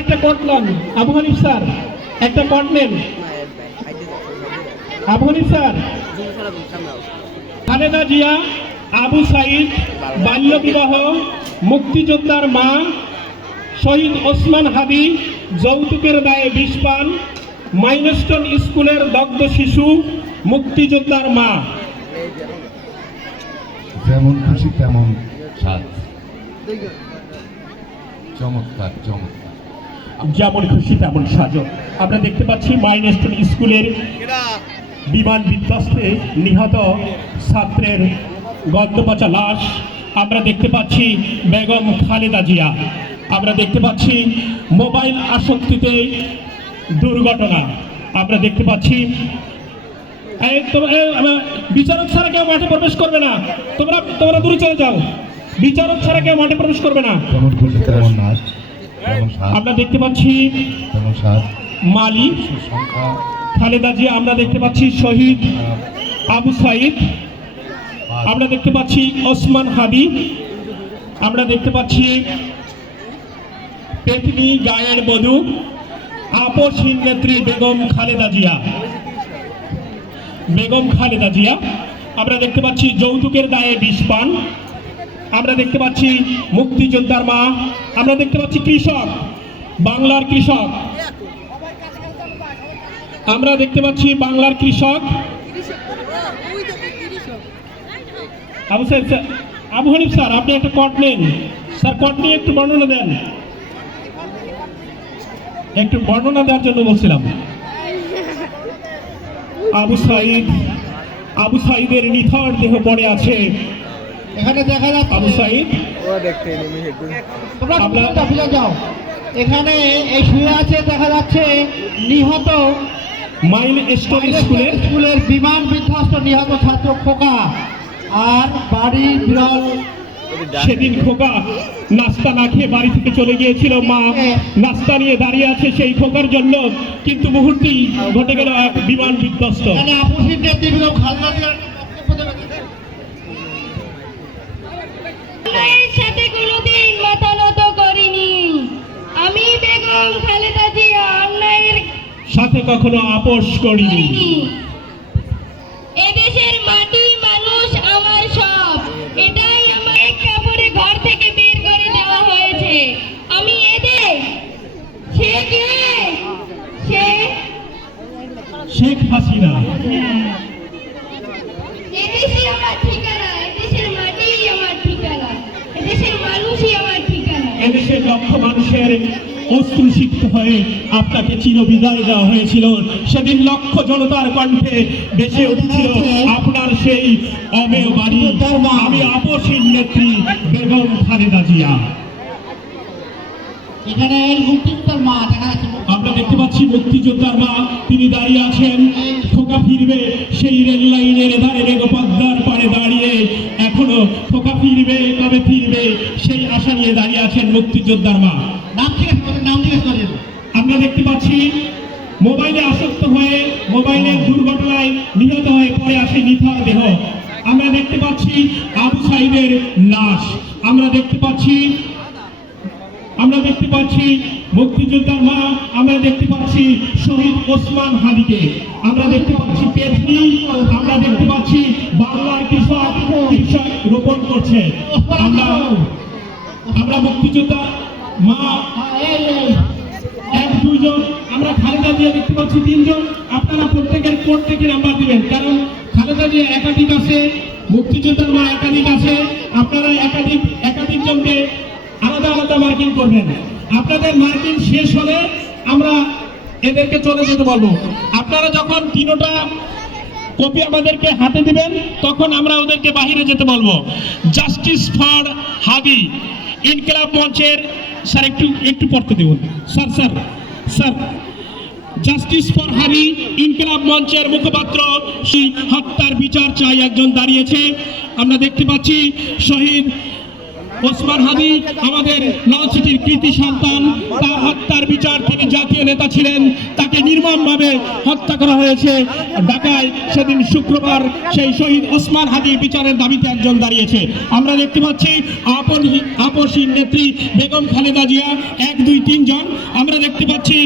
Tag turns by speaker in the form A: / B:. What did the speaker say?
A: একটা কোট লন আবু হানিফ স্যার, একটা কোট নেন। আবু হানিফ স্যার। খালেদা জিয়া, আবু সাইদ, বাল্য বিবাহ, মুক্তিযোদ্ধার মা, শহীদ ওসমান হাদি, যৌতুকের দায়ে বিষ পান, মাইলস্টোন স্কুলের দগ্ধ শিশু, মুক্তিযোদ্ধার মা।
B: যেমন খুশি তেমন চমৎকার চমৎকার।
A: যেমন খুশি তেমন সাজো। আমরা দেখতে পাচ্ছি মাইলস্টোন স্কুলের বিমান বিধ্বস্তে নিহত ছাত্রের গন্ধপচা লাশ। আমরা দেখতে পাচ্ছি বেগম খালেদা জিয়া। আমরা দেখতে পাচ্ছি মোবাইল আসক্তিতে দুর্ঘটনা। আমরা দেখতে পাচ্ছি বিচারক ছাড়া কেউ মাঠে প্রবেশ করবে না। তোমরা তোমরা দূরে চলে যাও। বিচারক ছাড়া কেউ মাঠে প্রবেশ করবে না। আমরা দেখতে পাচ্ছি মালি খালেদা জিয়া আমরা দেখতে পাচ্ছি শহীদ আবু সাইদ আমরা দেখতে পাচ্ছি ওসমান হাদি আমরা দেখতে পাচ্ছি পেতনি গায়ের বধূ আপসহীন নেত্রী বেগম খালেদা জিয়া। বেগম খালেদা জিয়া আমরা দেখতে পাচ্ছি যৌতুকের দায়ে বিষ পান। আমরা দেখতে পাচ্ছি মুক্তিযোদ্ধার মা, আমরা দেখতে পাচ্ছি কৃষক, বাংলার কৃষক। আমরা দেখতে পাচ্ছি বাংলার কৃষক। আবু সাহেব আবু হানিফ স্যার, আপনি একটা কট নেন। স্যার, কট নিয়ে একটু বর্ণনা দেন। একটু বর্ণনা দেওয়ার জন্য বলছিলাম। আবু সাইদ, আবু সাইদের নিথর দেহ পড়ে আছে।
C: এখানে দেখা যাচ্ছে
A: আবু সাইদ।
C: ফিরে যাও। এখানে এই শুয়ে আছে দেখা যাচ্ছে নিহত
A: মাইল স্টোন স্কুলের
C: স্কুলের বিমান বিধ্বস্ত নিহত ছাত্র খোকা। আর বাড়ির বিরল
A: সেদিন খোকা নাস্তা না খেয়ে বাড়ি থেকে চলে গিয়েছিল। মা নাস্তা নিয়ে দাঁড়িয়ে আছে সেই খোকার জন্য। কিন্তু মুহূর্তেই ঘটে গেল এক বিমান বিধ্বস্ত
C: এখানে আপুসির নেত্রী বেগম খালেদা জিয়ার বক্তব্য দেবেন।
D: সাথে কোনোদিন মাথা নত করিনি। আমি বেগম খালেদা জিয়া অন্যায়ের
A: সাথে কখনো আপোষ করিনি।
D: করিনি। এদেশের মাটি মানুষ আমার সব। এটাই আমার কাপড়ে ঘর থেকে বের করে দেওয়া হয়েছে। আমি এদের সে কে? সে?
A: শেখ হাসিনা। মানুষের অশ্রুসিক্ত হয়ে আপনাকে চিরবিদায় দেওয়া হয়েছিল। সেদিন লক্ষ জনতার কণ্ঠে বেঁচে উঠেছিল আপনার সেই অমেয় বাড়ি। আমি আপসীন নেত্রী বেগম খালেদা জিয়া। আমরা দেখতে পাচ্ছি মুক্তিযোদ্ধার মা তিনি দাঁড়িয়ে আছেন। খোকা ফিরবে সেই রেল লাইনের ধারে রেগপদ্মার পাড়ে দাঁড়িয়ে। এখনও খোকা ফিরবে আশা নিয়ে দাঁড়িয়ে আছেন মুক্তিযোদ্ধার মা।
C: নাম ঠিক আছে নাম জিজ্ঞেস করেন
A: আমরা দেখতে পাচ্ছি মোবাইলে আসক্ত হয়ে মোবাইলের দুর্ঘটনায় নিহত হয়ে পড়ে আসে নিথর দেহ। আমরা দেখতে পাচ্ছি আবু সাইদের লাশ। আমরা দেখতে পাচ্ছি আমরা দেখতে পাচ্ছি মুক্তিযোদ্ধার মা আমরা দেখতে পাচ্ছি শহীদ ওসমান হাদিকে। আমরা দেখতে পাচ্ছি পেটনি আমরা দেখতে পাচ্ছি বাংলার কৃষক কৃষক রোপণ করছে। আমরা আমরা মুক্তিযোদ্ধা মা এক দুইজন, আমরা খালেদা জিয়া দেখতে পাচ্ছি তিনজন। আপনারা প্রত্যেকের প্রত্যেকে নাম্বার দিবেন, কারণ খালেদা জিয়া একাধিক আছে, মুক্তিযোদ্ধার মা একাধিক আছে, আপনারা একাধিক একাধিক জনকে আলাদা আলাদা মার্কিং করবেন। আপনাদের মার্কিং শেষ হলে আমরা এদেরকে চলে যেতে বলব। আপনারা যখন তিনোটা কপি আমাদেরকে হাতে দিবেন, তখন আমরা ওদেরকে বাহিরে যেতে বলব। জাস্টিস ফর হাদি ইনকিলাব মঞ্চের, স্যার একটু একটু পড়তে দেবেন। Sir sir sir justice for Hadi ইনকিলাব মঞ্চের মুখপাত্র হত্যার বিচার চাই একজন দাঁড়িয়েছে। আমরা দেখতে পাচ্ছি শহীদ ওসমান হাদি আমাদের নলছিটির কৃতি সন্তান, তার হত্যা জিয়ার বিচার তিনি জাতীয় নেতা ছিলেন, তাকে নির্মমভাবে হত্যা করা হয়েছে। ঢাকায় সেদিন শুক্রবার সেই শহীদ ওসমান হাদি বিচারের দাবিতে একজন দাঁড়িয়েছে। আমরা দেখতে পাচ্ছি আপন আপসী নেত্রী বেগম খালেদা জিয়া, এক, দুই, তিনজন। আমরা দেখতে পাচ্ছি